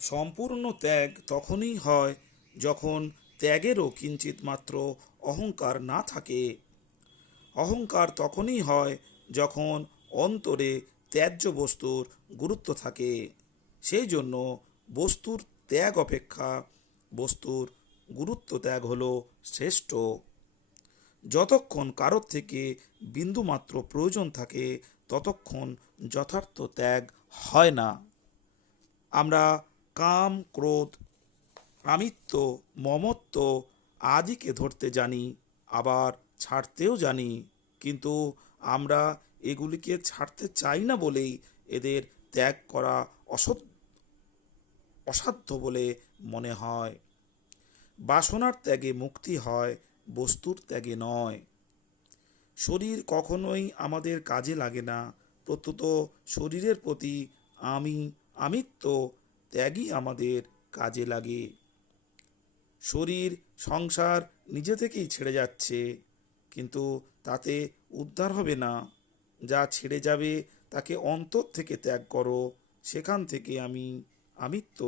সম্পূর্ণ ত্যাগ তখনই হয় যখন ত্যাগেরও কিঞ্চিত মাত্র অহংকার না থাকে। অহংকার তখনই হয় যখন অন্তরে ত্যায্য বস্তুর গুরুত্ব থাকে। সেই জন্য বস্তুর ত্যাগ অপেক্ষা বস্তুর গুরুত্ব ত্যাগ হলো শ্রেষ্ঠ। যতক্ষণ কারোর থেকে বিন্দুমাত্র প্রয়োজন থাকে ততক্ষণ যথার্থ ত্যাগ হয় না। আমরা কাম, ক্রোধ, আমিত্ব, মমত্ব আদিকে ধরতে জানি, আবার ছাড়তেও জানি, কিন্তু আমরা এগুলিকে ছাড়তে চাই না বলেই এদের ত্যাগ করা অসাধ্য বলে মনে হয়। বাসনার ত্যাগে মুক্তি হয়, বস্তুর ত্যাগে নয়। শরীর কখনোই আমাদের কাজে লাগে না, প্রত্যুত শরীরের প্রতি আমিত্ব ত্যাগই আমাদের কাজে লাগে। শরীর, সংসার নিজে থেকেই ছেড়ে যাচ্ছে, কিন্তু তাতে উদ্ধার হবে না। যা ছেড়ে যাবে তাকে অন্তর থেকে ত্যাগ করো, সেখান থেকে আমিত্ব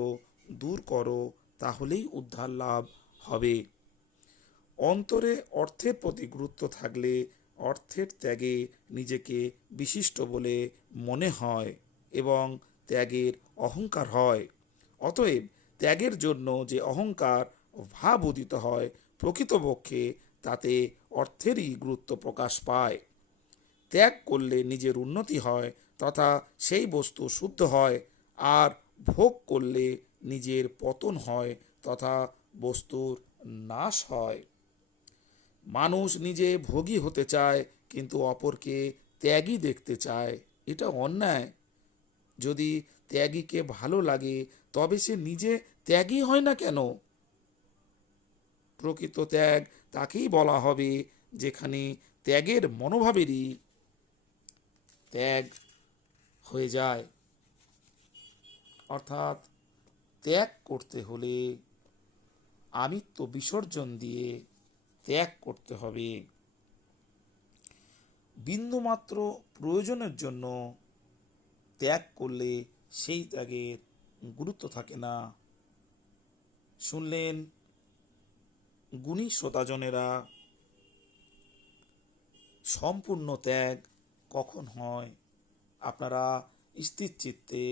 দূর করো, তাহলেই উদ্ধার লাভ হবে। অন্তরে অর্থের প্রতি গুরুত্ব থাকলে অর্থের ত্যাগে নিজেকে বিশিষ্ট বলে মনে হয় এবং ত্যাগের অহংকার হয়। অতএব ত্যাগের জন্য যে অহংকার ভাব উদিত হয়, প্রকৃতপক্ষে তাতে অর্থেরই গুরুত্ব প্রকাশ পায়। ত্যাগ করলে নিজের উন্নতি হয় তথা সেই বস্তু শুদ্ধ হয়, আর ভোগ করলে নিজের পতন হয় তথা বস্তুর নাশ হয়। মানুষ নিজে ভোগী হতে চায়, কিন্তু অপরকে ত্যাগী দেখতে চায়। এটা অন্যায়। যদি ত্যাগীকে ভালো লাগে তবে সে নিজে ত্যাগী হয় না কেন? প্রকৃত ত্যাগ তাকেই বলা হবে যেখানে ত্যাগের মনোভাবেরই ত্যাগ হয়ে যায়। অর্থাৎ ত্যাগ করতে হলে আমিত্ব বিসর্জন দিয়ে ত্যাগ করতে হবে। বিন্দুমাত্র প্রয়োজনের জন্য ত্যাগ করলে সেই ত্যাগের গুরুত্ব থাকে না। শুনলেন গুণী শ্রোতাজনেরা, সম্পূর্ণ ত্যাগ কখন হয়? আপনারা স্থির চিত্তে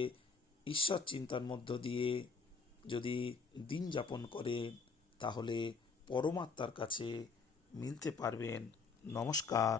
ঈশ্বর চিন্তার মধ্য দিয়ে যদি দিন যাপন করেন তাহলে পরমাত্মার কাছে মিলতে পারবেন। নমস্কার।